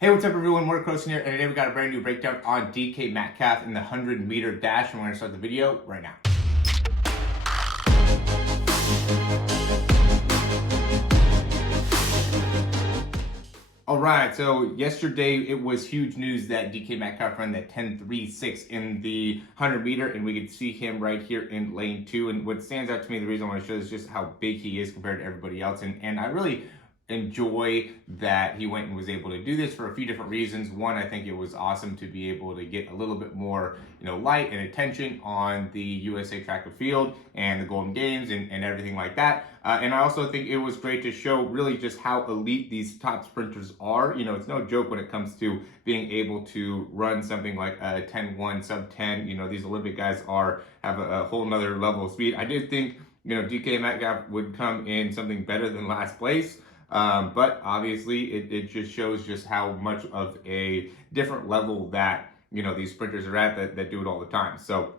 Hey, what's up everyone? Morey Croson here, and today we got a brand new breakdown on DK Metcalf in the 100-meter dash, and we're going to start the video right now. All right, so yesterday it was huge news that DK Metcalf ran that 10.36 in the 100-meter, and we could see him right here in lane 2. And what stands out to me, the reason I want to show is just how big he is compared to everybody else, and I really enjoy that he went and was able to do this for a few different reasons. One, I think it was awesome to be able to get a little bit more, light and attention on the USA track and field and the Golden Games and everything like that. And I also think it was great to show really just how elite these top sprinters are. It's no joke when it comes to being able to run something like a 10.1, sub 10. These Olympic guys have a whole nother level of speed. I did think, DK Metcalf would come in something better than last place. But obviously it just shows just how much of a different level that, these sprinters are at that do it all the time. So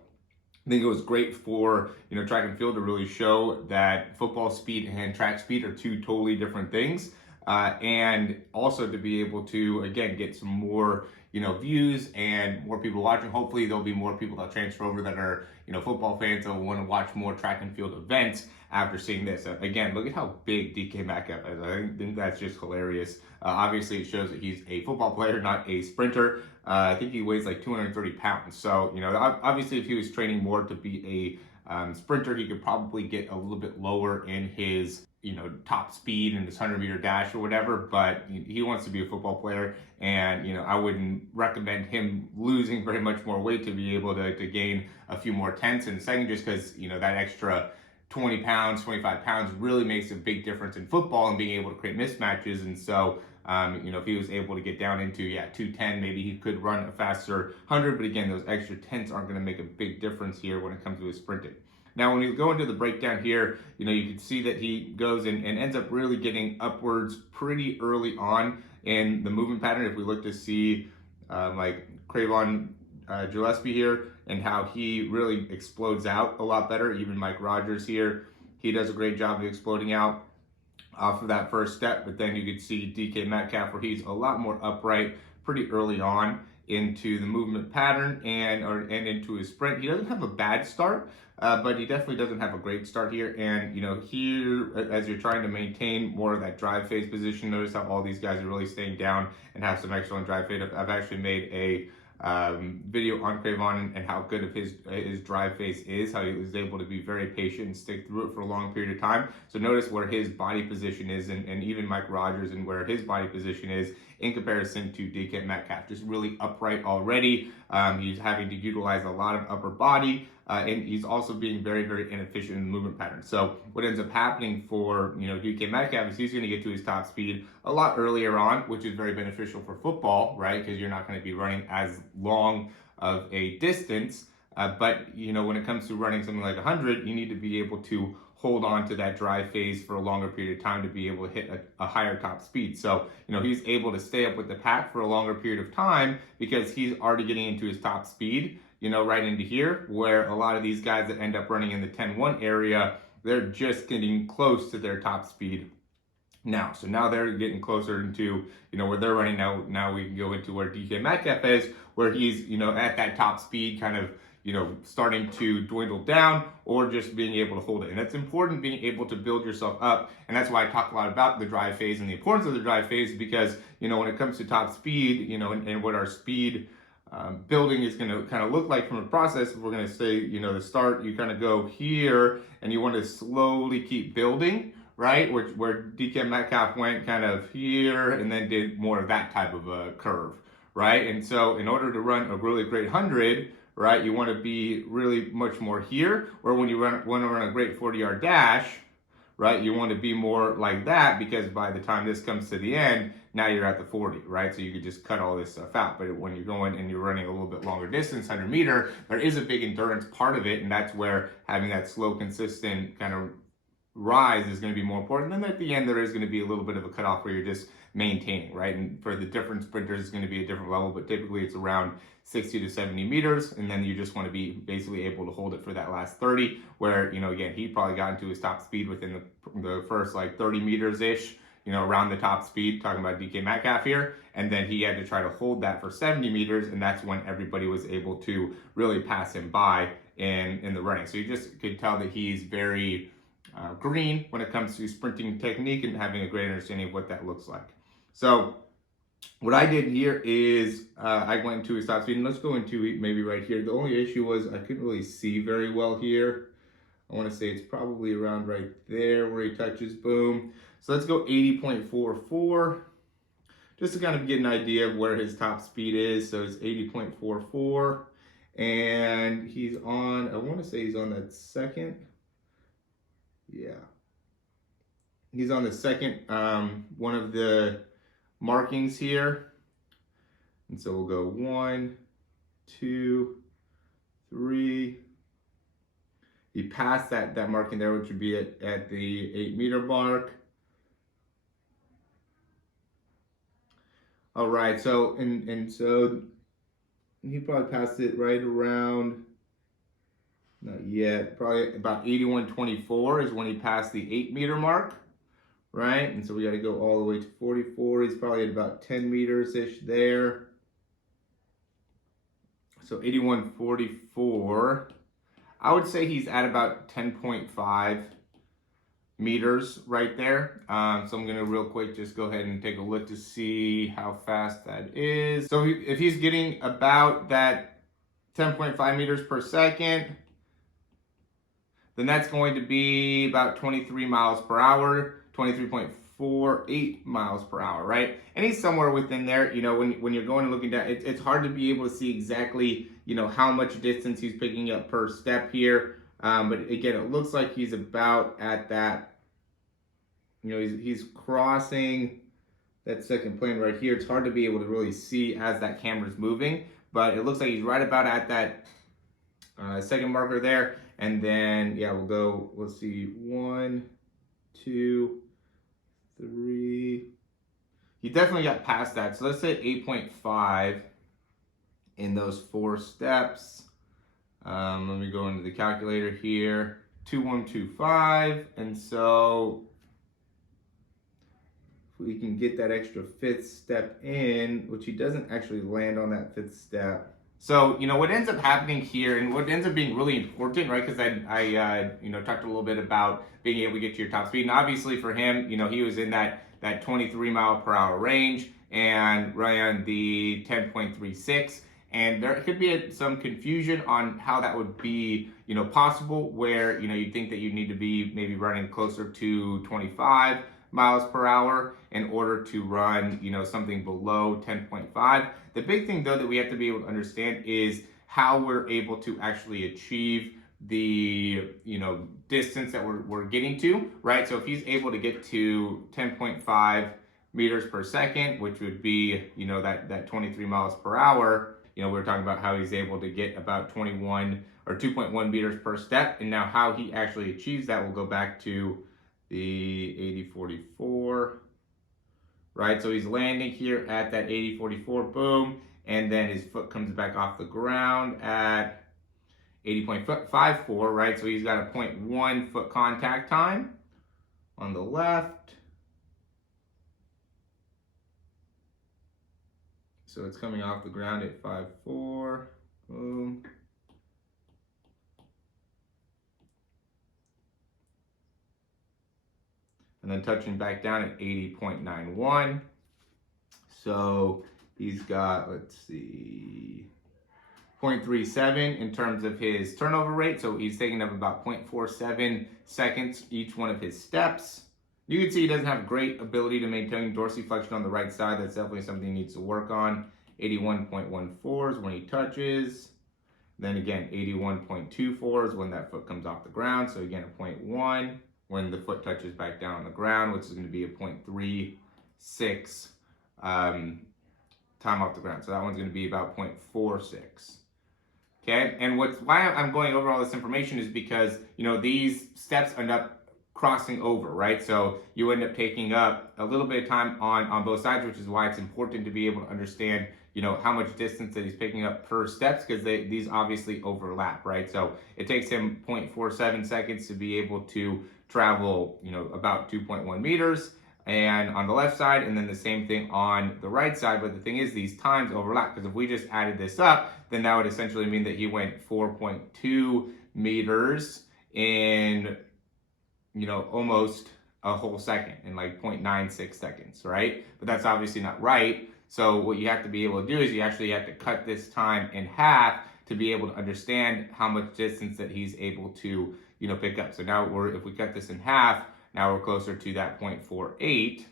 I think it was great for, track and field to really show that football speed and track speed are two totally different things. And also to be able to, again, get some more, views and more people watching. Hopefully there'll be more people that transfer over that are, football fans that will want to watch more track and field events after seeing this. Again, look at how big DK Metcalf is. I think that's just hilarious. Obviously it shows that he's a football player, not a sprinter. I think he weighs like 230 pounds. So, obviously if he was training more to be a sprinter, he could probably get a little bit lower in his top speed in this 100-meter dash or whatever, but he wants to be a football player, and I wouldn't recommend him losing very much more weight to be able to gain a few more tenths in a second, just because that extra 20 pounds, 25 pounds really makes a big difference in football and being able to create mismatches. And so if he was able to get down into 210, maybe he could run a faster 100, but again, those extra tenths aren't going to make a big difference here when it comes to his sprinting. Now, when you go into the breakdown here, you can see that he goes and ends up really getting upwards pretty early on in the movement pattern. If we look to see like Cravon Gillespie here and how he really explodes out a lot better. Even Mike Rogers here, he does a great job of exploding out off of that first step. But then you could see DK Metcalf where he's a lot more upright pretty early on into the movement pattern and into his sprint. He doesn't have a bad start, but he definitely doesn't have a great start here. And here, as you're trying to maintain more of that drive phase position, notice how all these guys are really staying down and have some excellent drive phase. I've actually made a video on Cravon and how good of his drive phase is, how he was able to be very patient and stick through it for a long period of time. So notice where his body position is, and even Mike Rogers and where his body position is in comparison to DK Metcalf. Just really upright already. He's having to utilize a lot of upper body, and he's also being very, very inefficient in the movement pattern. So what ends up happening for DK Metcalf is he's going to get to his top speed a lot earlier on, which is very beneficial for football, right? Because you're not going to be running as long of a distance. But when it comes to running something like 100, you need to be able to hold on to that drive phase for a longer period of time to be able to hit a higher top speed. So, he's able to stay up with the pack for a longer period of time because he's already getting into his top speed, right into here, where a lot of these guys that end up running in the 10.1 area, they're just getting close to their top speed now. So now they're getting closer into, where they're running now. Now we can go into where DK Metcalf is, where he's, at that top speed kind of, starting to dwindle down or just being able to hold it. And that's important, being able to build yourself up. And that's why I talk a lot about the drive phase and the importance of the drive phase, because, when it comes to top speed, and what our speed building is going to kind of look like from a process, we're going to say, the start, you kind of go here and you want to slowly keep building, right? Where DK Metcalf went kind of here and then did more of that type of a curve, right? And so in order to run a really great 100, right, you want to be really much more here, or when you want to run a great 40-yard dash, right, you want to be more like that, because by the time this comes to the end, now you're at the 40, right? So you could just cut all this stuff out. But when you're going and you're running a little bit longer distance, 100 meter, there is a big endurance part of it, and that's where having that slow, consistent kind of rise is going to be more important. And at the end, there is going to be a little bit of a cutoff where you're just maintaining, right? And for the different sprinters, it's going to be a different level, but typically it's around 60 to 70 meters. And then you just want to be basically able to hold it for that last 30, where, again, he probably got into his top speed within the first like 30 meters ish, around the top speed, talking about DK Metcalf here. And then he had to try to hold that for 70 meters, and that's when everybody was able to really pass him by in the running. So you just could tell that he's very green when it comes to sprinting technique and having a great understanding of what that looks like. So what I did here is I went into his top speed, and let's go into maybe right here. The only issue was I couldn't really see very well here. I want to say it's probably around right there where he touches, boom. So let's go 80.44, just to kind of get an idea of where his top speed is. So it's 80.44, and he's on, I want to say he's on that second. Yeah. He's on the second, one of the markings here. And so we'll go 1, 2, 3. He passed that marking there, which would be at the 8-meter mark. All right, so and so he probably passed it right around, not yet, probably about 81.24 is when he passed the 8-meter mark, right? And so we got to go all the way to 44. He's probably at about 10 meters-ish there. So 81.44. I would say he's at about 10.5 meters right there. So I'm gonna real quick just go ahead and take a look to see how fast that is. So if he's getting about that 10.5 meters per second, then that's going to be about 23 miles per hour, 23.48 miles per hour, right? And he's somewhere within there. When you're going and looking down, it's hard to be able to see exactly, how much distance he's picking up per step here. But again, it looks like he's about at that, he's crossing that second plane right here. It's hard to be able to really see as that camera's moving, but it looks like he's right about at that second marker there. And then, yeah, we'll go, let's see, 1, 2, 3. He definitely got past that. So let's say 8.5 in those 4 steps. Let me go into the calculator here. 2125. And so if we can get that extra 5th step in, which he doesn't actually land on that 5th step. So, what ends up happening here, and what ends up being really important, right? Because I talked a little bit about being able to get to your top speed. And obviously for him, he was in that 23 mile per hour range and ran the 10.36. And there could be some confusion on how that would be, possible, where, you think that you need to be maybe running closer to 25 miles per hour in order to run, something below 10.5. The big thing, though, that we have to be able to understand is how we're able to actually achieve the, distance that we're getting to, right? So if he's able to get to 10.5 meters per second, which would be, that 23 miles per hour, we're talking about how he's able to get about 21 or 2.1 meters per step. And now how he actually achieves that, we'll go back to the 80.44, right? So he's landing here at that 80.44, boom, and then his foot comes back off the ground at 80.54, right? So he's got a 0.1 foot contact time on the left. So it's coming off the ground at 5.4, boom. And then touching back down at 80.91. So he's got, let's see, 0.37 in terms of his turnover rate. So he's taking up about 0.47 seconds each one of his steps. You can see he doesn't have great ability to maintain dorsiflexion on the right side. That's definitely something he needs to work on. 81.14 is when he touches. Then again, 81.24 is when that foot comes off the ground. So again, a 0.1 when the foot touches back down on the ground, which is going to be a 0.36 time off the ground. So that one's going to be about 0.46. Okay, and why I'm going over all this information is because, these steps end up crossing over, right? So you end up taking up a little bit of time on both sides, which is why it's important to be able to understand, how much distance that he's picking up per steps, because these obviously overlap, right? So it takes him 0.47 seconds to be able to travel, about 2.1 meters. and on the left side, and then the same thing on the right side. But the thing is, these times overlap, because if we just added this up, then that would essentially mean that he went 4.2 meters in, almost a whole second, in like 0.96 seconds, right? But that's obviously not right. So what you have to be able to do is you actually have to cut this time in half to be able to understand how much distance that he's able to, pick up. So now if we cut this in half, now we're closer to that 0.48,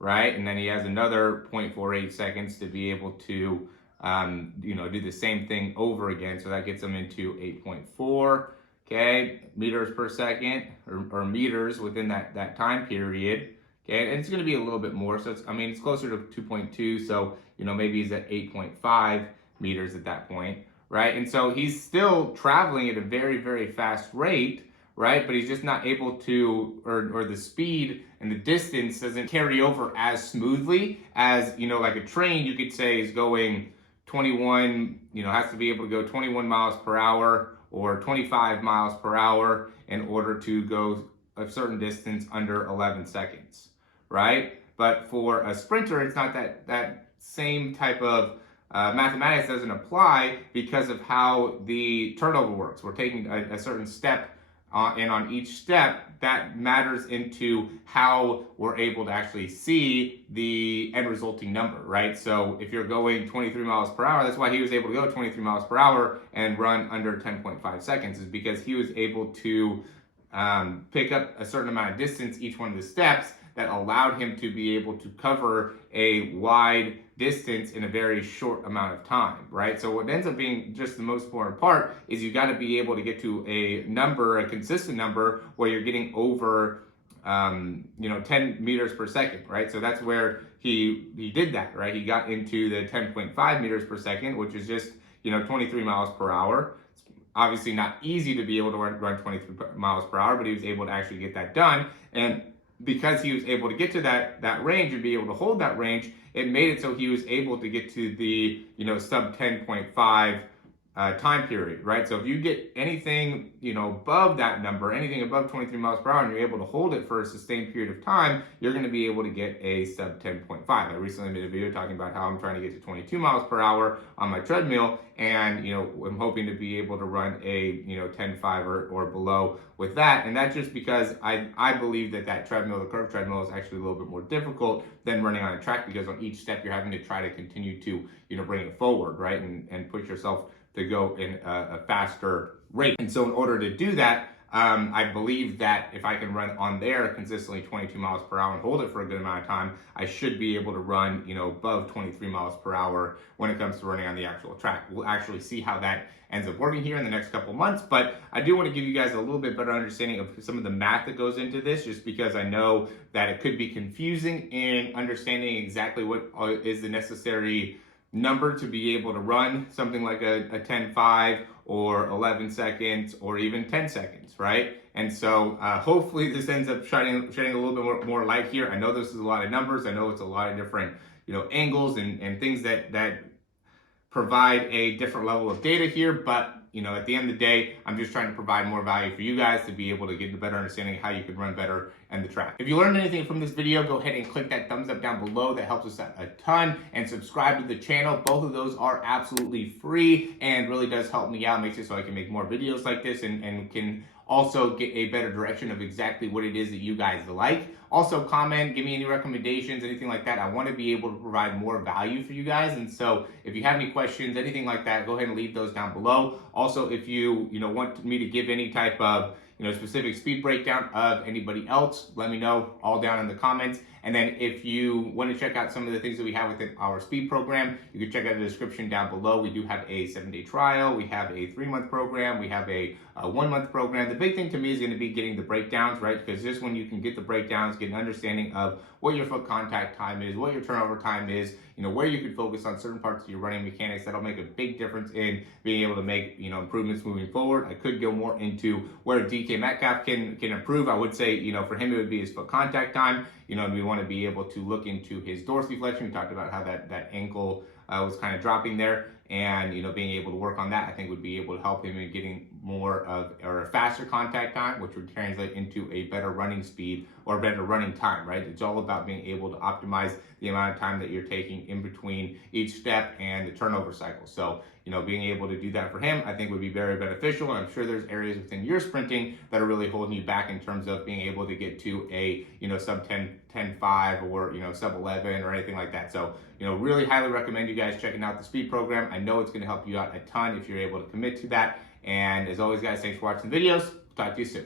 right? And then he has another 0.48 seconds to be able to, do the same thing over again. So that gets him into 8.4, okay, meters per second, or meters within that time period. Okay, and it's going to be a little bit more. So it's closer to 2.2. So, maybe he's at 8.5 meters at that point, right? And so he's still traveling at a very, very fast rate, right? But he's just not able to, or the speed and the distance doesn't carry over as smoothly as, like a train, you could say, is going 21, has to be able to go 21 miles per hour or 25 miles per hour in order to go a certain distance under 11 seconds, right? But for a sprinter, it's not that same type of mathematics doesn't apply because of how the turnover works. We're taking a certain step, and on each step, that matters into how we're able to actually see the end resulting number, right? So if you're going 23 miles per hour, that's why he was able to go 23 miles per hour and run under 10.5 seconds, is because he was able to pick up a certain amount of distance each one of the steps that allowed him to be able to cover a wide distance in a very short amount of time, right? So what ends up being just the most important part is you got to be able to get to a number, a consistent number, where you're getting over 10 meters per second, right? So that's where he did that, right? He got into the 10.5 meters per second, which is just 23 miles per hour. It's obviously not easy to be able to run 23 miles per hour, but he was able to actually get that done. And because he was able to get to that range and be able to hold that range, it made it so he was able to get to the sub 10.5 time period, right? So if you get anything above that number, anything above 23 miles per hour, and you're able to hold it for a sustained period of time, you're going to be able to get a sub 10.5. I recently made a video talking about how I'm trying to get to 22 miles per hour on my treadmill, and I'm hoping to be able to run a 10.5 or below with that. And that's just because I believe that treadmill, the curved treadmill, is actually a little bit more difficult than running on a track, because on each step you're having to try to continue to bring it forward, right, and push yourself to go in a faster rate. And so in order to do that, I believe that if I can run on there consistently 22 miles per hour and hold it for a good amount of time, I should be able to run above 23 miles per hour when it comes to running on the actual track. We'll actually see how that ends up working here in the next couple months, but I do want to give you guys a little bit better understanding of some of the math that goes into this, just because I know that it could be confusing in understanding exactly what is the necessary number to be able to run something like a 10.5 or 11 seconds or even 10 seconds, right? And so hopefully this ends up shedding a little bit more light here. I know this is a lot of numbers. I know it's a lot of different angles and things that provide a different level of data here, but at the end of the day, I'm just trying to provide more value for you guys to be able to get a better understanding of how you can run better in the track. If you learned anything from this video, go ahead and click that thumbs up down below. That helps us out a ton. And subscribe to the channel. Both of those are absolutely free and really does help me out. Makes it so I can make more videos like this and can also get a better direction of exactly what it is that you guys like. Also comment, give me any recommendations, anything like that. I want to be able to provide more value for you guys. And so if you have any questions, anything like that, go ahead and leave those down below. Also, if you want me to give any type of specific speed breakdown of anybody else, let me know all down in the comments. And then if you want to check out some of the things that we have within our speed program, you can check out the description down below. We do have a 7-day trial. We have a 3-month program. We have a 1-month program. The big thing to me is going to be getting the breakdowns, right? Because just when you can get the breakdowns, get an understanding of what your foot contact time is, what your turnover time is, where you can focus on certain parts of your running mechanics, that'll make a big difference in being able to make, improvements moving forward. I could go more into where DK Metcalf can improve. I would say, for him, it would be his foot contact time. And we want to be able to look into his dorsiflexion. We talked about how that ankle was kind of dropping there. And, you know, being able to work on that, I think would be able to help him in getting more of, or a faster contact time, which would translate into a better running speed or better running time, right? It's all about being able to optimize the amount of time that you're taking in between each step and the turnover cycle. So, you know, being able to do that for him, I think would be very beneficial. And I'm sure there's areas within your sprinting that are really holding you back in terms of being able to get to a, you know, sub 10:5 or, you know, sub 11 or anything like that. So, you know, really highly recommend you guys checking out the speed program. I know it's going to help you out a ton if you're able to commit to that. And as always, guys, thanks for watching the videos. Talk to you soon.